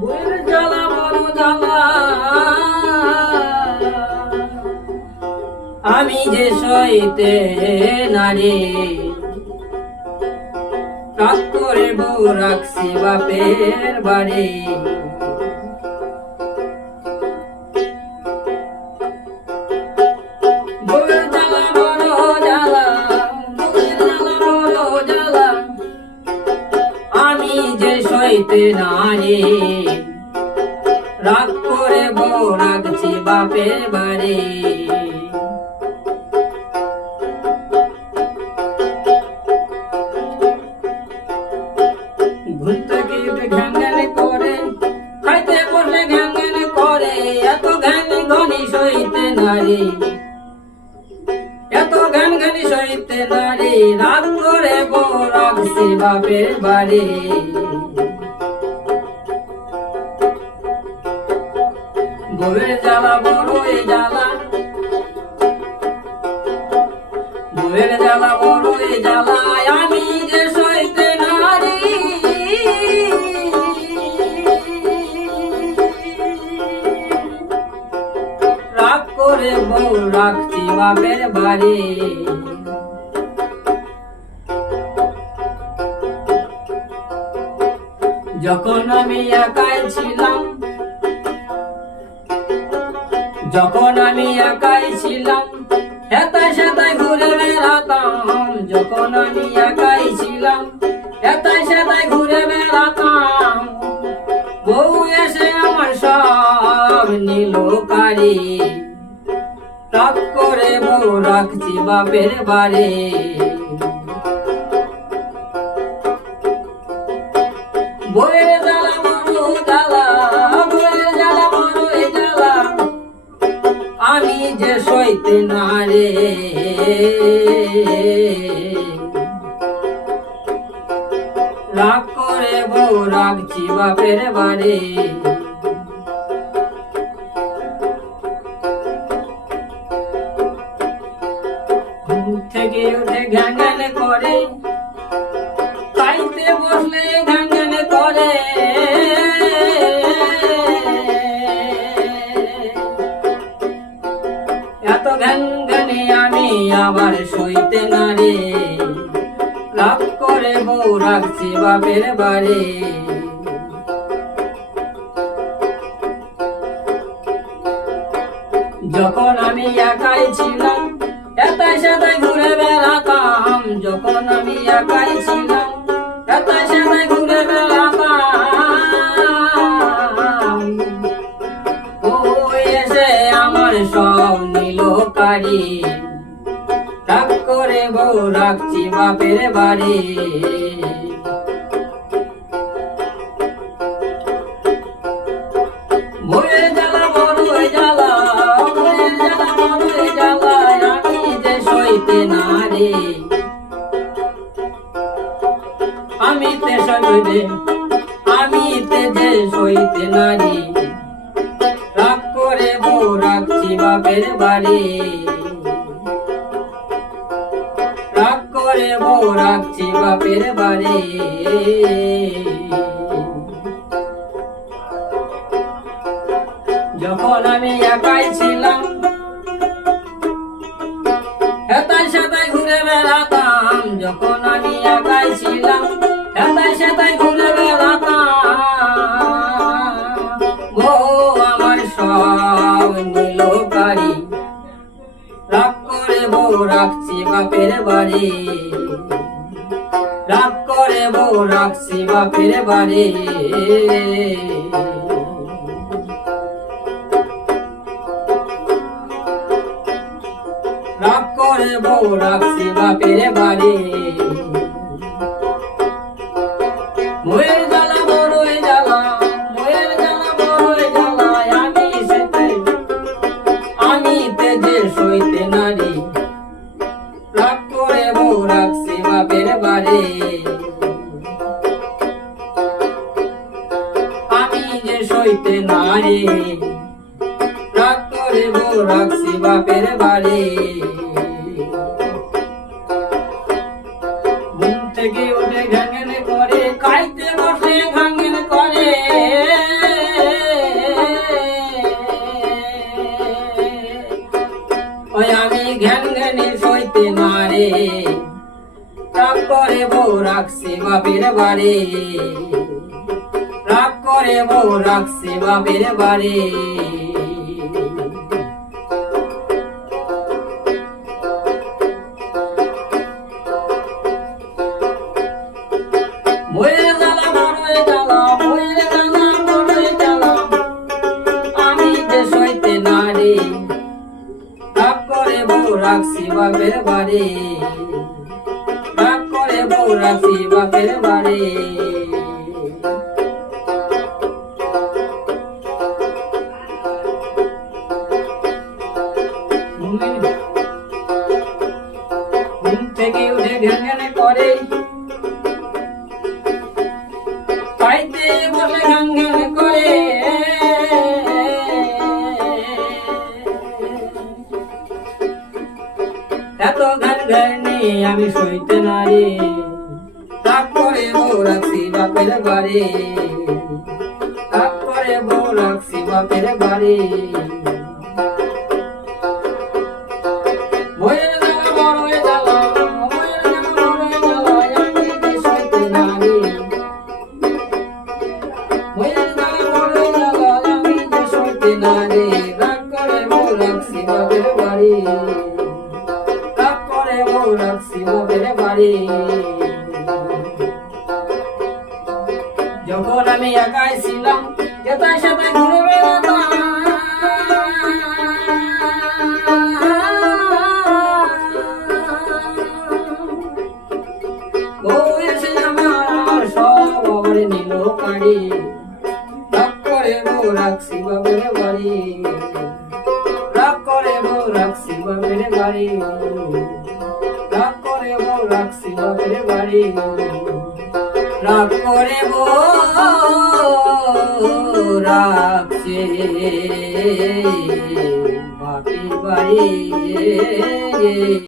বইয়ের জ্বালা বড় জ্বালা, আমি যে সইতে নারী রাত করে বউ রাখছি বাপের বাড়ি। বইয়ের জ্বালা বড় জ্বালা, বইয়ের জ্বালা বড় জ্বালা, আমি যে সইতে নারী রাত করে বউ রাখছি বাপের বাড়ি। ঘুম থেকে উঠে ঘ্যান ঘ্যান করে, খাইতে বসলে ঘ্যান ঘ্যান করে, এত ঘ্যান ঘনি সইতে নারী, এত ঘ্যান ঘনি সইতে নারী রাত করে বউ রাখছি বাপের বাড়ি। বউয়ের জ্বালা বড়ই জ্বালা, বউয়ের জ্বালা বড়ই জ্বালা, আমি যে সইতে নারী রাগ করে বউ রাখছি বাপের বাড়ি। যখন আমি একাই ছিলাম, যখন আমি একাই ছিলাম, হেতায় সেতায় ঘুরে বেড়াতাম। যখন আমি একাই ছিলাম, হেতায় সেতায় ঘুরে বেড়াতাম। বউ এসে আমার সব নিল কারি, রাগ করে বউ রাখছি বাপের বাড়ি। বউয়ের জ্বালা বড় জ্বালা, বউয়ের জ্বালা বড়ই জ্বালা, আমি যে সইতে নারে রাগ করে বউ রাখছি বাপের বাড়ি। ঘুম থেকে উঠে ঘ্যান ঘ্যান করে, খাইতে বসলে ঘ্যান ঘ্যান করে, এত ঘ্যান ঘ্যানে আমি আবার সইতে নারে রাগ করে বউ রাখছি বাপের বাড়ি। যখন আমি একাই ছিলাম, এতাই সেতাই ঘুরে বেড়াতাম। যখন আমি একাই ছিলাম, এতাই সেতাই ঘুরে বেড়াতাম। ও এসে আমার সব নিল কারি, রাগ করে বউ রাখছি বাপের বাড়ি। বউয়ের জ্বালা বড়ই জ্বালা, বউয়ের জ্বালা বড়ই জ্বালা, আমি যে সইতে নারী, আমি তে সইতে, আমি তে যে সইতে নারী রাগ করে বউ রাখছি বাপের বাড়ি। রাগ করে বউ রাখছি বাপের বাড়ি। যখন আমি একাই ছিলাম, হেতায় সেতায় ঘুরে বেড়াতাম। যখন আমি একাই ছিলাম, হেতায় সেতায় ঘুরে বেড়াতাম। বউ আমার সব নিল কারি, রাগ করে বউ রাখছি বাপের বাড়ি। রাগ করে বউ রাখছি বাপের বাড়ি। রাগ করে বউ রাখছি বাপের বাড়ি। বউয়ের জ্বালা বড়ই জ্বালা, বউয়ের জ্বালা বড়ই জ্বালা, আমি তে যে সইতে নারী রাগ করে বউ রাখছি বাপের বাড়ি। আমি যে সইতে নারী রাগ করে বউ রাখছি বাপের বাড়ি। ঘুম থেকে উঠে ঘ্যান ঘ্যান করে, খাইতে বসে ঘ্যান ঘ্যান করে, বাড়ি, রাগ করে বউ রাখছে বাপের বাড়ি। বইয়ের জ্বালা বড়ই জ্বালা, বইয়ের জ্বালা বড়ই জ্বালা, আমি যে সইতে নারী, রাগ করে বউ রাখছি বাপের বাড়ি, রাগ করে বউ রাখছি বাপের বাড়ি। ঘুম থেকে উঠে ঘ্যান ঘ্যান করে, খাইতে বসে ঘ্যান ঘ্যান করে, এত ঘ্যান ঘ্যানে আমি সইতে নারী, রাগ করে বউ রাখছি বাপের বাড়ি, রাগ করে বউ রাখছি বাপের বাড়ি। বইয়ের জ্বালা বড়ই জ্বালা, বইয়ের জ্বালা বড়ই জ্বালা, আমি যে সইতে নারী, বইয়ের জ্বালা বড়ই জ্বালা, আমি যে সইতে নারী, রাগ করে বউ রাখছি বাপের বাড়ি, রাগ করে বউ রাখছি বাপের বাড়ি। যখন আমি একাই ছিলাম, যেতাই সেতাই ঘুরে বেড়াতাম, বউ এসে আমার সব আবার নিল কাড়ি, রাগ করে বউ রাখছি বাপের বাড়ি, রাগ করে বউ রাখছি বাপের বাড়ি, রাগ করে বউ রাখছি বাপের বাড়ি, রাগ করে বউ রাখছে বাপের বাড়ি।